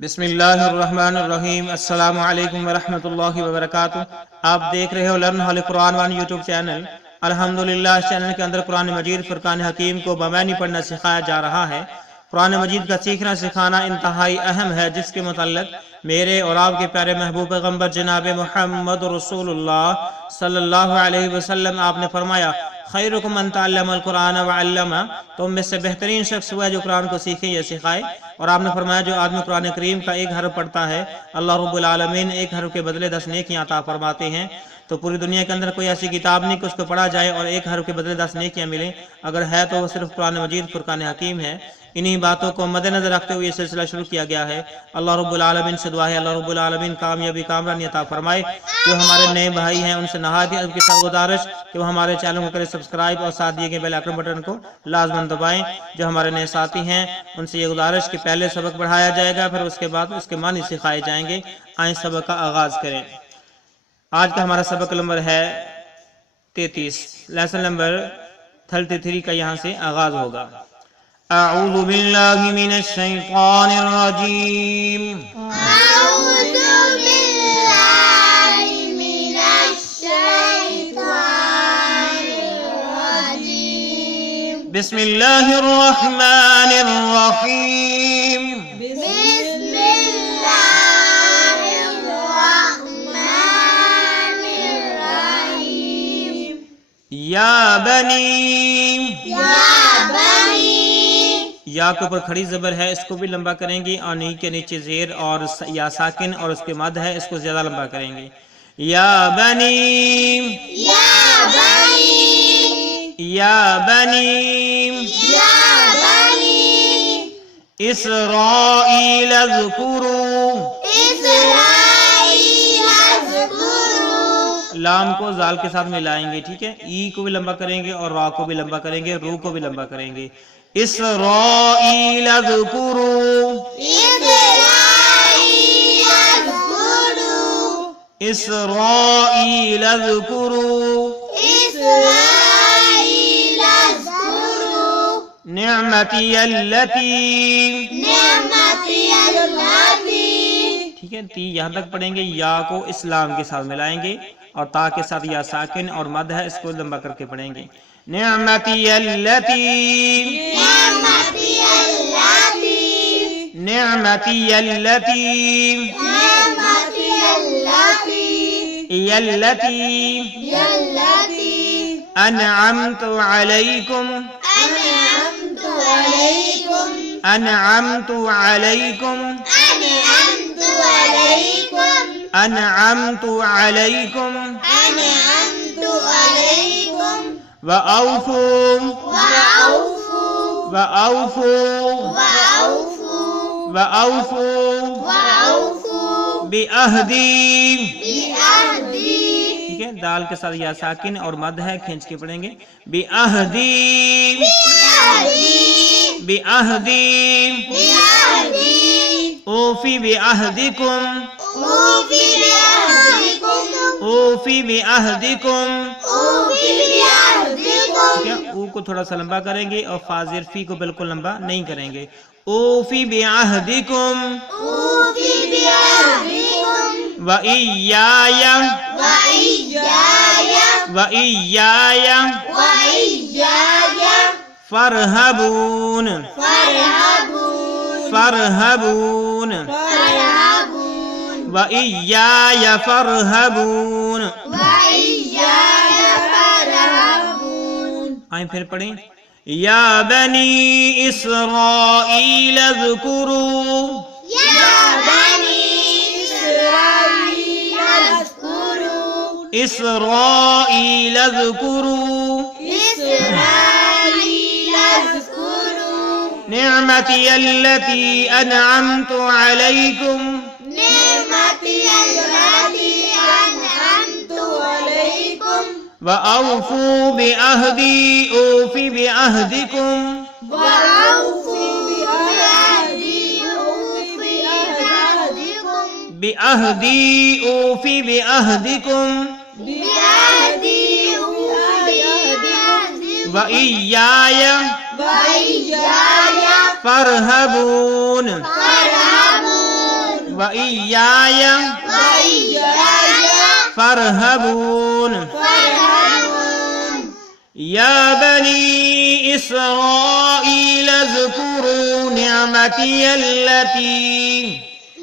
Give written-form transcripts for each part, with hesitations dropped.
بسم اللہ الرحمن الرحیم۔ السلام علیکم ورحمۃ اللہ وبرکاتہ۔ آپ دیکھ رہے ہو لرن ہال قرآن وان یوٹیوب چینل۔ الحمدللہ اس چینل کے اندر قرآن مجید فرقان حکیم کو بمعنی پڑھنا سکھایا جا رہا ہے۔ قرآن مجید کا سیکھنا سکھانا انتہائی اہم ہے، جس کے متعلق میرے اور آپ کے پیارے محبوب پیغمبر جناب محمد رسول اللہ صلی اللہ علیہ وسلم آپ نے فرمایا، خیرکم من تعلم القرآن وعلمہ، تم میں سے بہترین شخص ہوا ہے جو قرآن کو سیکھے یا سکھائے۔ اور آپ نے فرمایا جو آدمی قرآن کریم کا ایک حرف پڑھتا ہے، اللہ رب العالمین ایک حرف کے بدلے 10 نیکیاں عطا فرماتے ہیں۔ تو پوری دنیا کے اندر کوئی ایسی کتاب نہیں کہ اس کو پڑھا جائے اور ایک حرف کے بدلے 10 نیکیاں ملیں، اگر ہے تو وہ صرف قرآن مجید فرقان حکیم ہے۔ انہی باتوں کو مد نظر رکھتے ہوئے یہ سلسلہ شروع کیا گیا ہے۔ اللہ رب العالمین سے دعا ہے اللہ رب العالمین کامیابی کامرانی عطا فرمائے۔ جو ہمارے نئے بھائی ہیں ان سے نہایت ہی ادب کے ساتھ گزارش کہ وہ ہمارے چینل کو کریں سبسکرائب اور ساتھ دیے گئے بیل آئیکن بٹن کو لازماً دبائیں۔ جو ہمارے نئے ساتھی ہیں ان سے یہ گزارش کہ پہلے سبق پڑھایا جائے گا، پھر اس کے بعد اس کے معنی سکھائے جائیں گے۔ آئیں سبق کا آغاز کریں۔ آج کا ہمارا سبق نمبر ہے 33، لیسن نمبر 33 کا یہاں سے آغاز ہوگا۔ اعوذ باللہ من الشیطان الرجیم، أعوذ بالله من الشيطان الرجيم. بسم اللہ الرحمن الرحیم۔ بسم الله الرحمن الرحيم. یا بنی، يا بني، یا کے اوپر کھڑی زبر ہے، اس کو بھی لمبا کریں گے، اور نی کے نیچے زیر اور یا ساکن اور اس کے مد ہے، اس کو زیادہ لمبا کریں گے۔ یا بنی، يا بني، یا بنی يا بني اسرائیل اذکروا، إسرائيل اذكروا. لام کو زال کے ساتھ ملائیں گے، ٹھیک ہے۔ ای کو بھی لمبا کریں گے اور را کو بھی لمبا کریں گے، رو کو بھی لمبا کریں گے۔ اسرائیل اذکروا، إسرائيل اذكروا. اسرائیل اذکروا إسرائيل اذكروا. نعمتی اللتی، نعمتي التي. ٹھیک ہے، تی یہاں تک پڑھیں گے، یا کو اسلام کے ساتھ ملائیں گے اور تا کے ساتھ یا ساکن اور مد ہے، اس کو لمبا کر کے پڑھیں گے۔ نعمتی اللتی، نعمتي التي. نعمتی اللتی، نعمتي التي. یلتی التي انعمت علیکم، أنعمت عليكم. انعمت علیکم، أنعمت عليكم. انعمت علیکم أنعمت عليكم. وأوفوا، وأوفوا. وأوفوا، وأوفوا. وأوفوا وأوفوا بعہدی، بعهدي. ٹھیک ہے، دال کے ساتھ یا ساکن اور مد ہے، کھینچ کے پڑھیں گے۔ بعہدی، بعهدي. بعہدی، بعهدي. اوفی بعہدکم، أوفي بعهدكم. اوفی بعہدکم، أوفي بعهدكم. ٹھیک ہے، او کو تھوڑا سا لمبا کریں گے اور فاضر فی کو بالکل لمبا نہیں کریں گے۔ اوفی بعہدکم أوفي بعهدكم. وإیایا، وإياي. وإیایا وإياي فرہبون، فارهبون. فرہبون، فارهبون. وإیایا فرہبون۔ وإياي فارهبون. آئیں پھر پڑھیں۔ یا بنی اسرائیل اذکروا، يا بني إسرائيل اذكروا. اسرائیل اذکروا إسرائيل اذكروا. نعمتی اللتی انعمت علیکم، نعمتي التي أنعمت عليكم. وأوفوا بعہدی، اوفی بعہدکم، وأوفوا بعهدي. أوفي بعهدكم. بعہدی، اوفی بعہدکم، بعهدي. أوفي بعهدكم. وإیایا وإياي فارہبون۔ فارهبون. وإياي وإياي فارهبون فارهبون يا بني إسرائيل اذكروا نعمتي التي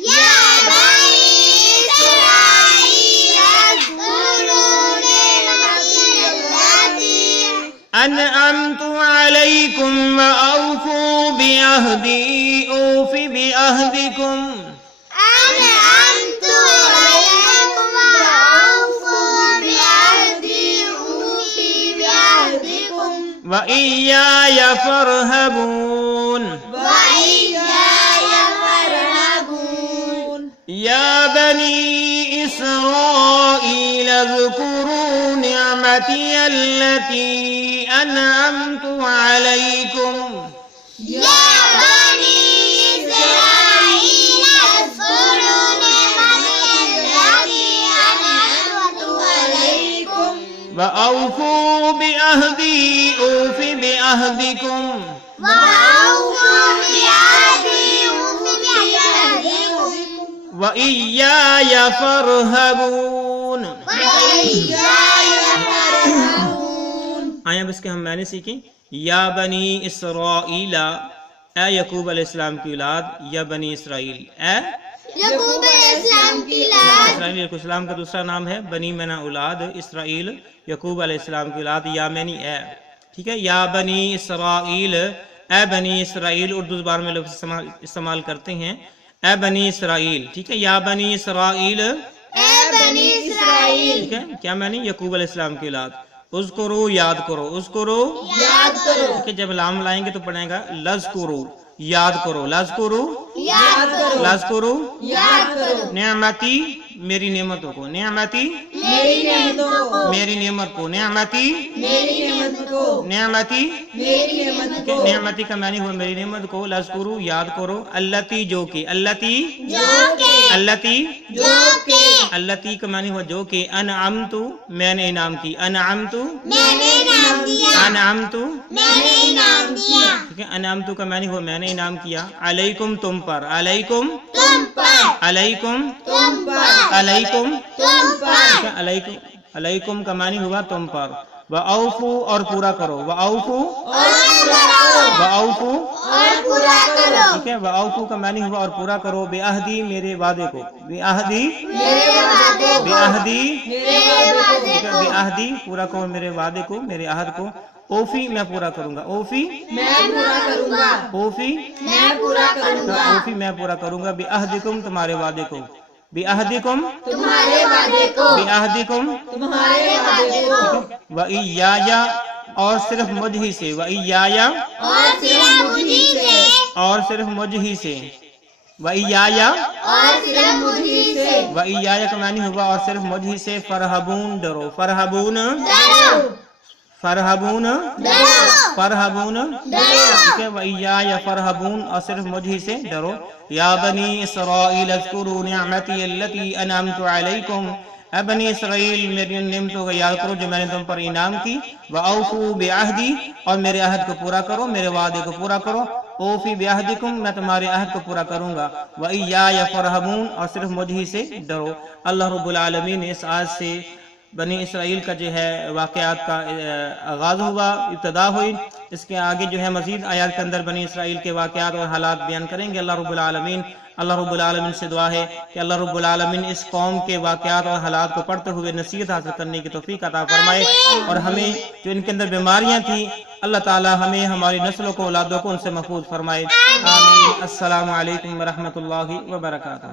يا بني إسرائيل اذكروا نعمتي التي أنعمت عليكم وأوفوا بعهدي أوف بعهدكم أنعمت عليكم وأوفوا بعهدي أوف بعهدكم وإياي فارهبون وإياي فارهبون يا بني إسرائيل اذكروا نعمتي التي أنعمت عليكم يا بني إسرائيل اذكروا نعمتي التي أنعمت عليكم وأوفوا بعهدي أوف بعهدكم وأوفوا بعهدي أوف بعهدكم وإياي فارهبون. وإياي فارهبون آئیں اب اس کے ہم معنی سیکھیں. یا بنی اسرائیل، اے یعقوب علیہ السلام کی اولاد، یا بنی اسرائیل، اے یعقوب علیہ السلام کی اولاد. اسرائیل یعقوب علیہ السلام کا دوسرا نام ہے. بنی منا اولاد، اسرائیل یعقوب علیہ السلام کی اولاد، یا معنی اے. ٹھیک ہے. یا بنی اسرائیل، اے بنی اسرائیل، اردو زبان میں لوگ استعمال کرتے ہیں اے بنی اسرائیل. ٹھیک ہے. یا بنی اسرائیل، اے بنی اسرائیل، ٹھیک ہے. کیا معنی؟ یعقوب علیہ السلام کی اولاد. اذکرو، یاد کرو. اذکرو، یاد کرو. ٹھیک ہے. جب لام لائیں گے تو پڑھے گا لذکرو، یاد کرو. لذکرو، یاد کرو. لذکرو یاد کرو. نعمتی، میری نعمتوں کو. نعمتی، میری نعمتوں کو. میری نعمت کو. نعمتی، میری نعمت کو. نعمتی، میری نعمت کو. نعمتی کا معنی ہوا میری نعمت کو. لذکرو، یاد کرو. اللتی، جو کہ. اللتی، جو کہ. اللتی، جو کہ. اللتی کا معنی ہوا جو کہ. انعمت، میں نے انعام کی. انعمت، میں نے انعام دیا. انعمت، میں نے انعام دیا. ٹھیک ہے. انعمت کا معنی ہوا میں نے انعام کیا. علیکم، تم پر. علیکم، تم پر. علیکم، تم پر. علیکم، تم پر. ٹھیک ہے. علیکم، علیکم کا معنی ہوا تم پر. وَأَوْفُوا، اور پورا کرو. وَأَوْفُوا، اور پورا کرو. وَأَوْفُوا، اور پورا کرو. ٹھیک ہے. وَأَوْفُوا کا معنی ہوا اور پورا کرو. بِعَہْدِی، میرے وعدے کو. بِعَہْدِی، میرے وعدے کو. بِعَہْدِی، میرے وعدے ٹھیک ہے. کو. بِعَہْدِی، پورا کرو میرے وعدے کو، میرے عہد کو. اوفی، میں پورا کروں گا. اوفی، میں پورا کروں گا. اوفی، میں پورا کروں گا. اوفی، میں پورا کروں گا. بِعَہْدِکُم، تمہارے وعدے کو. بِعَہْدِکُم، تمہارے وعدے کو. بِعَہْدِکُم. تمہارے وعدے کو. وَإِيَّايَ، اور صرف مجھ ہی سے. وَإِيَّايَ، اور صرف مجھی سے. اور صرف مجھ ہی سے. وَإِيَّايَ، اور صرف مجھی سے. وَإِيَّايَ کا معنی ہوا اور صرف مجھ ہی سے. فرحبون، ڈرو. فرحبون، ڈرو. فرحبون، ڈرو. فرحبون، ڈرو. ٹھیک ہے. وَإِيَّايَ فرحبون، اور صرف مجھ ہی سے ڈرو. یا بنی اسرائیل اذکروا نعمتی التی انعمت علیکم، اے بنی اسرائیل میری ان نعمتوں کا یاد کرو جو میں نے تم پر انعام کی. وَأَوْفُوا بِعَہْدِی، اور میرے عہد کو پورا کرو، میرے وعدے کو پورا کرو. اوفی بعہدکم، میں تمہارے عہد کو پورا کروں گا. وَإِيَّايَ فَارْهَبُونَ، اور صرف مجھ ہی سے ڈرو. اللہ رب العالمین نے اس آیت سے بنی اسرائیل کا جو ہے واقعات کا آغاز ہوا، ابتدا ہوئی. اس کے آگے جو ہے مزید آیات کے اندر بنی اسرائیل کے واقعات اور حالات بیان کریں گے اللہ رب العالمین. اللہ رب العالمین سے دعا ہے کہ اللہ رب العالمین اس قوم کے واقعات اور حالات کو پڑھتے ہوئے نصیحت حاصل کرنے کی توفیق عطا فرمائے، اور ہمیں جو ان کے اندر بیماریاں تھیں اللہ تعالی ہمیں ہماری نسلوں کو اولادوں کو ان سے محفوظ فرمائے. آمین. السلام علیکم ورحمۃ اللہ وبرکاتہ.